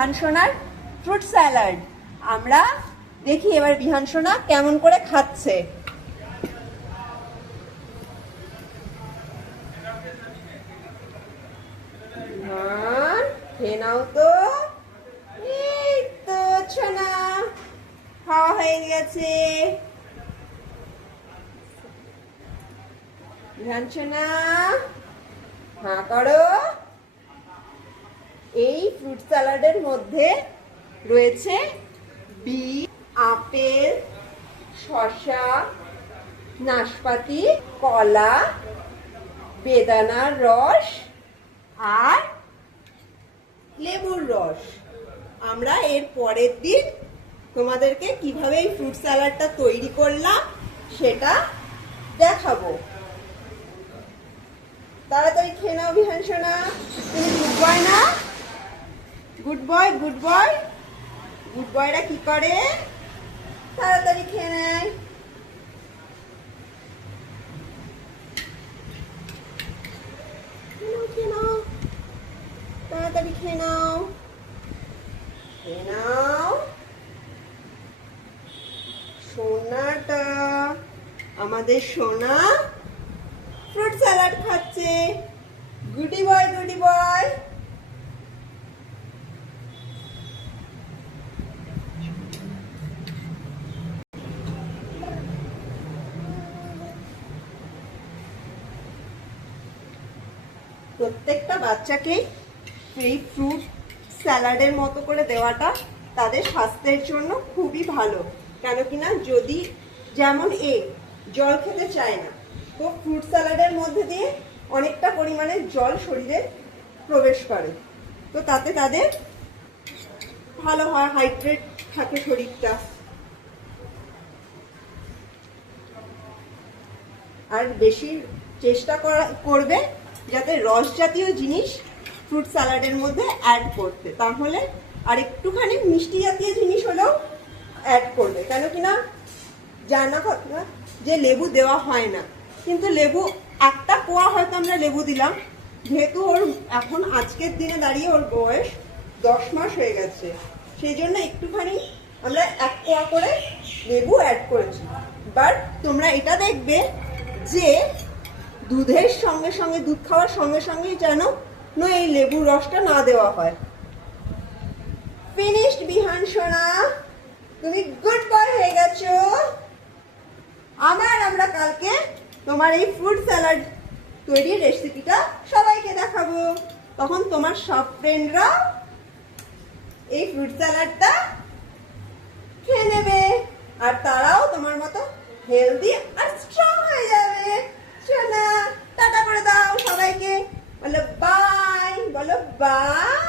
বিহান সোনার fruit salad. আমরা দেখি এবার বিহান সোনা কেমন করে খাচ্ছে। বিহান, খেয়ে নাও তো। এই তো সোনা, খাওয়া হয়ে গেছে। বিহান সোনা, হ্যাঁ করো। এই ফ্রুট স্যালাডের মধ্যে রয়েছে বিট, আপেল, শসা, নাশপাতি, কলা, বেদানার রস আর লেবুর রস। আমরা এর পরের দিন তোমাদেরকে কিভাবে এই ফ্রুট স্যালাডটা তৈরি করলাম সেটা দেখাবো। তাড়াতাড়ি খেয়ে নাও বিহান সোনা। তুমি গুড বয় না? Good boy, good boy. Good বয়রা কি করে? তাড়াতাড়ি খেয়ে নেয়। খেয়ে নাও, তাড়াতাড়ি খেয়ে নাও, খেয়ে নাও। সোনাটা, আমাদের সোনা ফ্রুট স্যালাড খাচ্ছে। গুডি বয়, গুডি বয়। প্রত্যেকটা বাচ্চাকেই এই ফ্রুট স্যালাডের মতো করে দেওয়াটা তাদের স্বাস্থ্যের জন্য খুবই ভালো। কেন কিনা যদি যেমন জল খেতে চায় না, তো ফ্রুট স্যালাডের মধ্যে দিয়ে অনেকটা পরিমাণে জল শরীরে প্রবেশ করে, তো তাতে তাদের ভালো হয়, হাইড্রেট থাকে শরীরটা। আর বেশি চেষ্টা করবে যাতে রস জাতীয় জিনিস ফ্রুট স্যালাডের মধ্যে অ্যাড করতে, তাহলে আর একটুখানি মিষ্টি জাতীয় জিনিস হলেও অ্যাড করবে। কেন কিনা জানা কথা যে লেবু দেওয়া হয় না, কিন্তু লেবু একটা কোয়া হয়তো আমরা লেবু দিলাম, যেহেতু ওর এখন আজকের দিনে দাঁড়িয়ে ওর বয়স 10 মাস হয়ে গেছে, সেই জন্য একটুখানি আমরা 1 কোয়া করে লেবু অ্যাড করেছি। বাট তোমরা এটা দেখবে যে দুধের সঙ্গে সঙ্গে, দুধ খাওয়ার সঙ্গে সঙ্গেই যেন এই লেবুর রসটা না দেওয়া হয়। ফিনিশড বিহান সোনা, তুমি গুড বয় হয়ে গেছো। আমরা কালকে তোমার এই ফ্রুট স্যালাড তৈরির রেসিপিটা সবাইকে দেখাবো। তখন তোমার সব ফ্রেন্ডরা এই ফ্রুট স্যালাডটা খেয়ে নেবে, আর তারাও তোমার মতো হেলদি আর স্ট্রং হয়ে যাবে। সোনা, টাটা করে দাও সবাইকে, বলো বাই, বলো বাই।